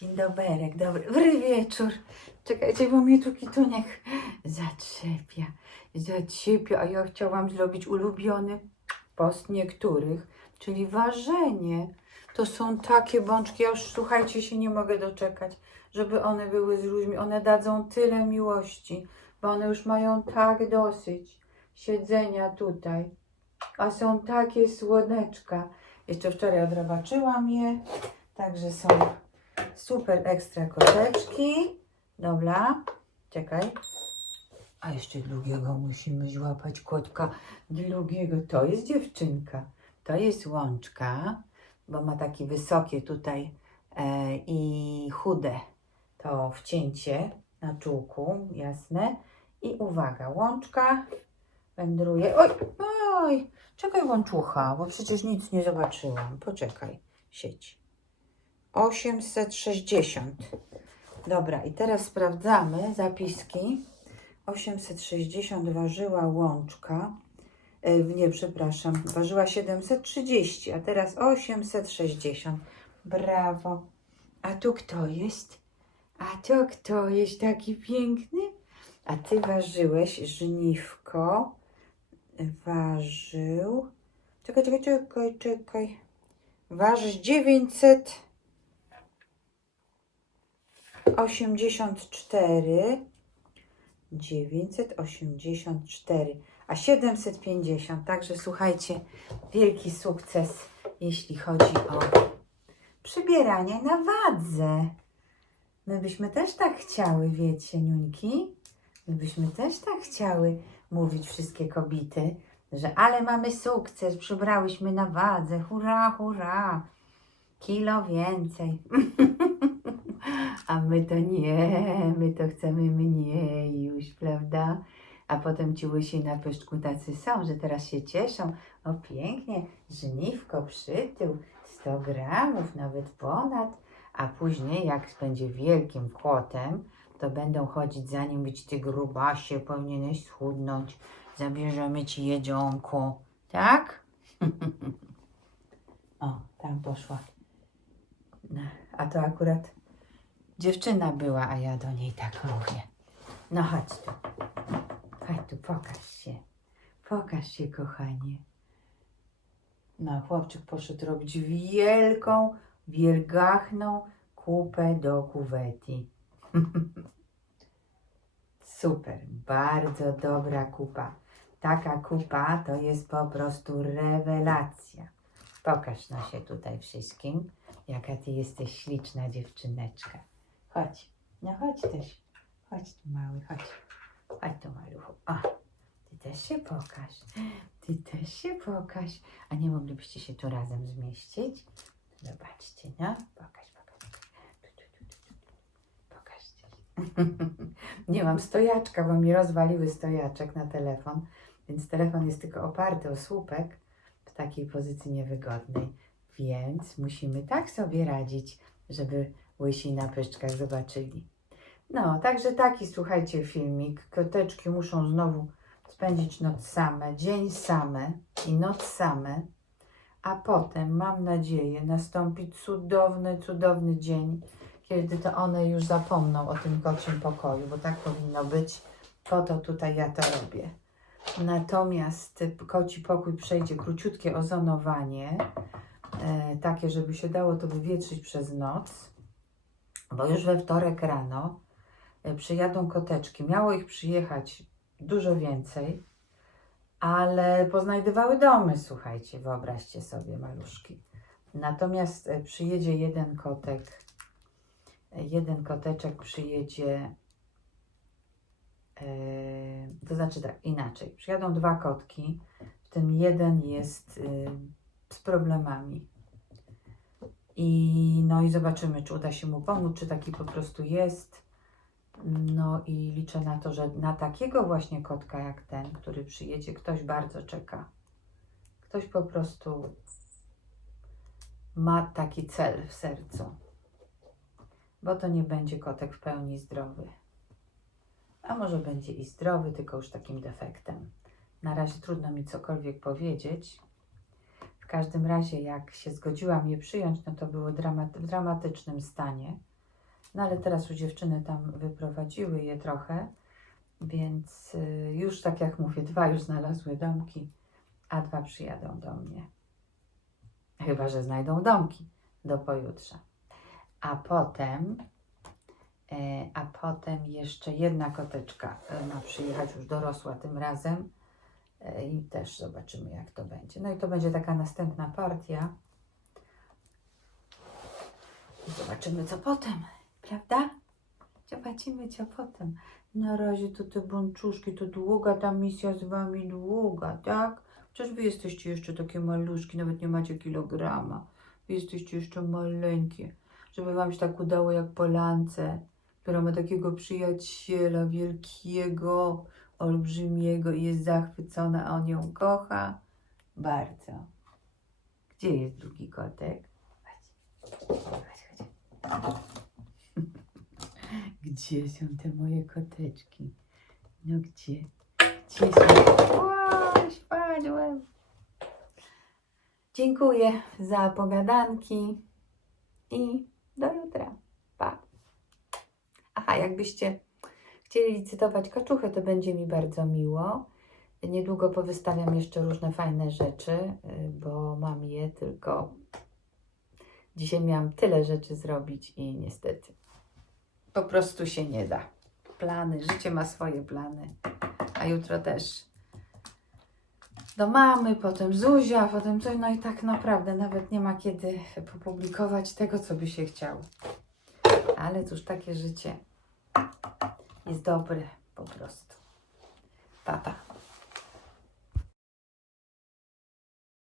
Dzień dobry, dobry wieczór. Czekajcie, bo mnie tu kituniek zatrzepia, zatrzepia, a ja chciałam zrobić ulubiony post niektórych, czyli ważenie. To są takie bączki, ja już słuchajcie, się nie mogę doczekać, żeby one były z ludźmi. One dadzą tyle miłości, bo one już mają tak dosyć siedzenia tutaj, a są takie słoneczka. Jeszcze wczoraj odrobaczyłam je, także są super ekstra koteczki. Dobra, czekaj. A jeszcze drugiego musimy złapać kotka. Drugiego to jest dziewczynka. To jest łączka, bo ma takie wysokie tutaj e, i chude to wcięcie na czółku, jasne. I uwaga, łączka wędruje. Oj, oj, czekaj łączucha, bo przecież nic nie zobaczyłam. Poczekaj, sieć. 860. Dobra, i teraz sprawdzamy zapiski. 860 ważyła łączka. E, nie, przepraszam, ważyła 730, a teraz 860. Brawo. A tu kto jest? A to kto jest taki piękny? A ty ważyłeś żniwko. Ważył. Czekaj, czekaj, czekaj, czekaj. Ważysz 900. 84 984 a 750 także słuchajcie wielki sukces jeśli chodzi o przybieranie na wadze. My byśmy też tak chciały wiecie niuńki? My byśmy też tak chciały mówić wszystkie kobiety że ale mamy sukces przybrałyśmy na wadze hurra hurra kilo więcej a my to nie, my to chcemy mniej już, prawda? A potem ci łysi na pyszczku tacy są, że teraz się cieszą. O pięknie, żniwko, przytył, 100 gramów, nawet ponad. A później, jak będzie wielkim kłotem, to będą chodzić za nim, być ty grubasie, powinieneś schudnąć. Zabierzemy ci jedzonko, tak? o, tam poszła. No, a to akurat dziewczyna była, a ja do niej tak mówię. No chodź tu. Chodź tu, pokaż się. Pokaż się, kochanie. No, chłopczyk poszedł robić wielką, wielgachną kupę do kuwety. Super, bardzo dobra kupa. Taka kupa to jest po prostu rewelacja. Pokaż no się tutaj wszystkim, jaka ty jesteś śliczna dziewczyneczka. Chodź, no chodź też. Chodź tu mały, chodź. Chodź tu maluchu. O, ty też się pokaż. Ty też się pokaż. A nie moglibyście się tu razem zmieścić? Zobaczcie, no. Pokaż, pokaż. Pokażcie. nie mam stojaczka, bo mi rozwaliły stojaczek na telefon, więc telefon jest tylko oparty o słupek w takiej pozycji niewygodnej. Więc musimy tak sobie radzić, żeby łysi na pyszczkach zobaczyli. No, także taki, słuchajcie, filmik. Koteczki muszą znowu spędzić noc same, dzień same i noc same, a potem, mam nadzieję, nastąpi cudowny, cudowny dzień, kiedy to one już zapomną o tym kocim pokoju, bo tak powinno być. Po to tutaj ja to robię. Natomiast koci pokój przejdzie króciutkie ozonowanie, takie, żeby się dało to wywietrzyć przez noc, bo już we wtorek rano e, przyjadą koteczki. Miało ich przyjechać dużo więcej, ale poznajdywały domy, słuchajcie, wyobraźcie sobie, maluszki. Natomiast e, przyjedzie jeden kotek, e, jeden koteczek przyjedzie, e, to znaczy tak, inaczej. Przyjadą dwa kotki, w tym jeden jest e, z problemami. I no i zobaczymy, czy uda się mu pomóc, czy taki po prostu jest. No i liczę na to, że na takiego właśnie kotka jak ten, który przyjedzie, ktoś bardzo czeka. Ktoś po prostu ma taki cel w sercu. Bo to nie będzie kotek w pełni zdrowy. A może będzie i zdrowy, tylko już takim defektem. Na razie trudno mi cokolwiek powiedzieć. Każdym razie, jak się zgodziłam je przyjąć, no to było dramat w dramatycznym stanie No ale teraz już dziewczyny tam wyprowadziły je trochę, więc y, już tak jak mówię, dwa już znalazły domki, a dwa przyjadą do mnie. Chyba, że znajdą domki do pojutrze. A potem, e, a potem jeszcze jedna koteczka e, ma przyjechać, już dorosła tym razem. E, I też zobaczymy, jak to będzie. No i to będzie taka następna partia. I zobaczymy, co potem, prawda? Zobaczymy, co potem. Na razie to te bączuszki, to długa ta misja z wami, długa, tak? Przecież wy jesteście jeszcze takie maluszki, nawet nie macie kilograma. Wy jesteście jeszcze maleńkie. Żeby wam się tak udało jak Polance, która ma takiego przyjaciela wielkiego, olbrzymiego i jest zachwycona, a on ją kocha. Bardzo. Gdzie jest drugi kotek? Chodź, chodź, chodź. Gdzie są te moje koteczki? No gdzie? Gdzie są? Oj, spadłem. Dziękuję za pogadanki i do jutra. Pa. Aha, jakbyście chcieli licytować kaczuchę, to będzie mi bardzo miło. Niedługo powystawiam jeszcze różne fajne rzeczy, y, bo mam je tylko. Dzisiaj miałam tyle rzeczy zrobić i niestety po prostu się nie da. Plany, życie ma swoje plany, a jutro też. Do mamy, potem Zuzia, potem coś, no i tak naprawdę nawet nie ma kiedy popublikować tego, co by się chciało. Ale cóż, takie życie jest dobre po prostu. Papa. Pa.